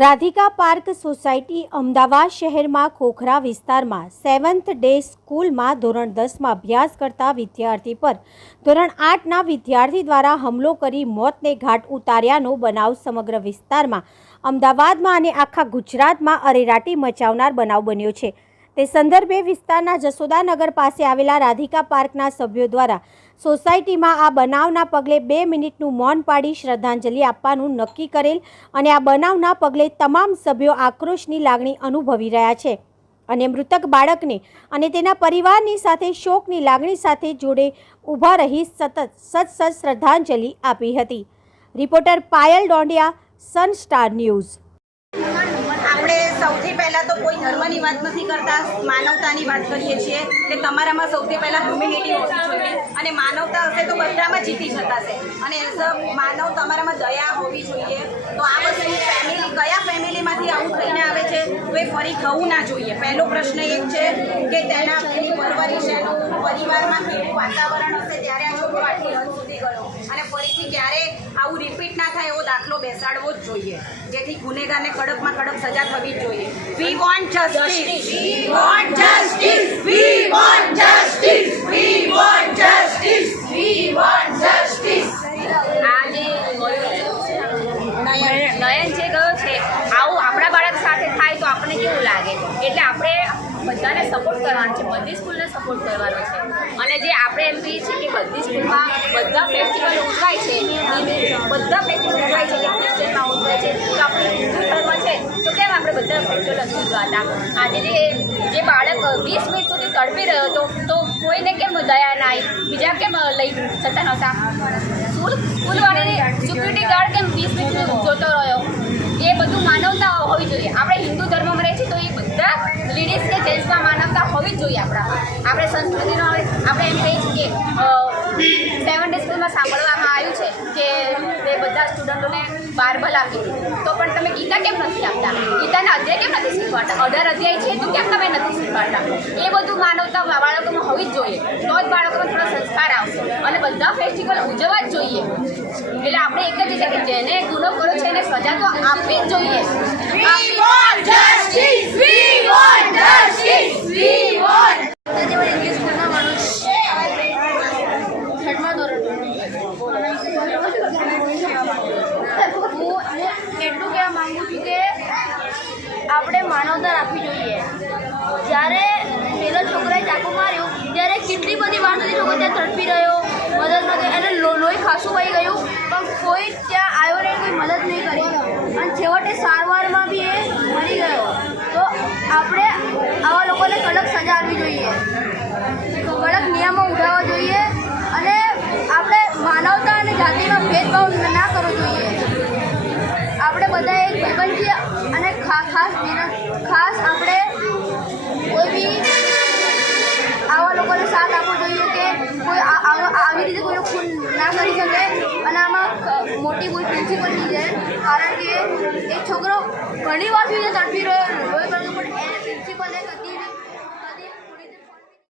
Radhika park society Ahmedabad શહેરમાં ખોખરા વિસ્તારમાં 7th day સ્કૂલમાં ધોરણ 10માં અભ્યાસ કરતા વિદ્યાર્થી પર ધોરણ 8ના વિદ્યાર્થી દ્વારા હુમલો કરી મોતને ઘાટ ઉતાર્યાનો બનાવ સમગ્ર વિસ્તારમાં, અમદાવાદમાં અને આખા ગુજરાતમાં અરેરાટી મચાવનાર બનાવ બન્યો છે। તે સંદર્ભે વિસ્તારના જસોદાનગર પાસે આવેલા રાધિકા પાર્કના સભ્યો દ્વારા સોસાયટીમાં આ બનાવના પગલે 2 મિનિટનું મૌન પાડી શ્રદ્ધાંજલિ આપવાનું નક્કી કરેલ અને આ બનાવના પગલે તમામ સભ્યો આક્રોશની લાગણી અનુભવી રહ્યા છે અને મૃતક બાળકને અને તેના પરિવારની સાથે શોકની લાગણી સાથે જોડે ઊભા રહી સતત શ્રદ્ધાંજલિ આપી હતી। રિપોર્ટર પાયલ ડોંડિયા, સન સ્ટાર ન્યૂઝ। આપણે સૌથી પહેલાં તો કોઈ ધર્મની વાત નથી કરતા, માનવતાની વાત કરીએ છીએ કે તમારામાં સૌથી પહેલાં હ્યુમેનિટી હોવી જોઈએ અને માનવતા હશે તો બધામાં જીતી જતાશે અને એઝ અ માનવ તમારામાં દયા હોવી જોઈએ। તો આ વસ્તુ ફેમિલી કયા ફેમિલીમાંથી આવું થઈને આવે છે તો એ ફરી થવું ના જોઈએ। પહેલો પ્રશ્ન એ છે કે તેની પરવરિશ એનું પરિવારમાં કેવું વાતાવરણ હશે ત્યારે આ છોકરો આટલી હદ સુધી ગયો અને ફરીથી ક્યારે આવું રિપીટ ના થાય એવો દાખલો બેસાડવો જ જોઈએ જેથી ગુનેગારને કડકમાં કડક સજા થવી જ જોઈએ। We want justice. We want justice. We want justice. We want justice. We want justice. આજે નયન જે ગયો છે આવું આપણા બાળક સાથે થાય તો આપણને કેવું લાગે, એટલે આપણે બધાને સપોર્ટ કરવાનો છે, બધી સ્કૂલને સપોર્ટ કરવાનો છે અને જે આપણે એમ કહીએ છીએ કે બધી સ્કૂલમાં બધા ફેસ્ટિવલ ઉજવાય છે, બધા ફેસ્ટિવલ ઉજવાય છે કે ક્રિશ્ચનમાં ઉજવાય છે તો આપણે હિન્દુ ધર્મ છે તો કેમ આપણે બધા ફેસ્ટિવલ નથી ઉજવાતા। આજે જે બાળક 20 મિનિટ સુધી તડપી રહ્યો હતો તો કોઈને કેમ દયા ના આવી, બીજા કેમ લઈ જતા નહોતા, સ્કૂલવાળાની સિક્યુરિટી ગાર્ડ કેમ 20 મિનિટ જોતો રહ્યો, એ બધું માનવતા હોવી જોઈએ। આપણે હિન્દુ ધર્મમાં રહીએ છીએ તો એ બધા લેડીઝ કે જેન્ટ્સમાં માનવતા હોવી જ જોઈએ। આપણે સંસ્કૃતિનો આપણે એમ કહીએ છીએ કે 7 ડે સ્કૂલમાં સાંભળવામાં આવ્યું છે કે તે બધા સ્ટુડન્ટોને બાઇબલ આપી દીધી, તો પણ તમે ગીતા કેમ નથી આપતા, ગીતાના અધ્યાય કેમ નથી શીખવાડતા, 18 અધ્યાય છે તો કેમ તમે નથી શીખવાડતા। એ બધું માનવતા બાળકોમાં હોવી જ જોઈએ, તો જ બાળકોમાં થોડો સંસ્કાર આવશે અને બધા ફેસ્ટિવલ ઉજવવા જ જોઈએ। એટલે આપણે એક જ છે કે જેને ગુનો કર્યો છે એને સજા તો આપવી જ જોઈએ। We want justice. We want justice. We want. English સ્કૂલમાં ભણું છું, 3મા ધોરણમાં। હું એટલું કહેવા માગું છું કે આપણે માનવતા રાખવી જોઈએ। જ્યારે પેલો છોકરાએ ચાકુ માર્યું ત્યારે કેટલી બધી વાર સુધી છોકરો ત્યાં તડપી રહ્યો, મદદ ન કરી, એને લોહી ખાસું વહી ગયું પણ કોઈ ત્યાં આવ્યો ને કોઈ મદદ નહીં કરી અને છેવટે સારવારમાં બી એ મરી ગયો। તો આપણે આવા લોકોને કડક સજા આપવી જોઈએ, કડક નિયમો ઉઠાવવા જોઈએ અને આપણે માનવતા અને જાતિમાં ભેદભાવ ના કરવો જોઈએ। આપણે બધા એક ભાઈબંધ છીએ અને ખાસ આપણે કોઈ બી આવા લોકોને સાથ આપવો જોઈએ કે કોઈ આવી રીતે કોઈનો ખૂન ના કરી શકે અને આમાં મોટી ભૂલ પ્રિન્સિપલની છે, કારણ કે એક છોકરો ઘણી વાર સુધી તડપી રહ્યો પણ એને પ્રિન્સિપલે કદી